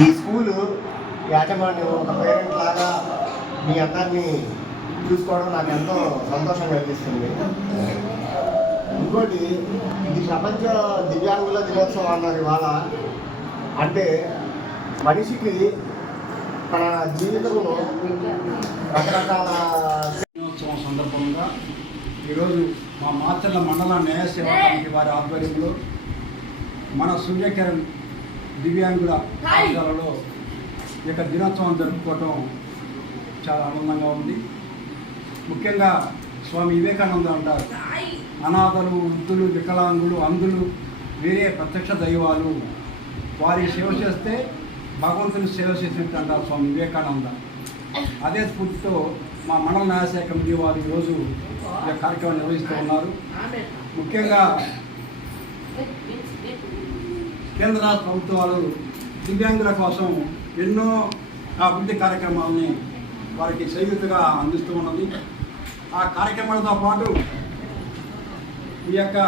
ఈ స్కూలు యాజమాన్యం ఒక పేరెంట్ లాగా మీ అందరినీ చూసుకోవడం నాకు ఎంతో సంతోషం కలిగిస్తుంది. ఇంకోటి, ఇది ప్రపంచ దివ్యాంగుల దినోత్సవం అన్నారు ఇవాళ. అంటే మనిషికి తన జీవితంలో రకరకాల దినోత్సవం సందర్భంగా ఈరోజు మా మాచర్ల మండల న్యాయ సేవా కమిటీ వారి ఆధ్వర్యంలో మన సూర్యకిరణ్ దివ్యాంగుల పాఠశాలలో ఈ యొక్క దినోత్సవం జరుపుకోవటం చాలా ఆనందంగా ఉంది. ముఖ్యంగా స్వామి వివేకానంద అంటారు, అనాథలు, వృద్ధులు, వికలాంగులు, అంధులు వేరే ప్రత్యక్ష దైవాలు, వారి సేవ చేస్తే భగవంతుని సేవ చేసినట్టు అంటారు స్వామి వివేకానంద. అదే స్ఫూర్తితో మా మండల న్యాయశాఖ కమిటీ వారు ఈరోజు ఈ కార్యక్రమం నిర్వహిస్తూ ఉన్నారు. ముఖ్యంగా కేంద్ర రాష్ట్ర ప్రభుత్వాలు దివ్యాంగుల కోసం ఎన్నో అభివృద్ధి కార్యక్రమాలని వారికి చేయూతగా అందిస్తూ ఉన్నది. ఆ కార్యక్రమాలతో పాటు ఈ యొక్క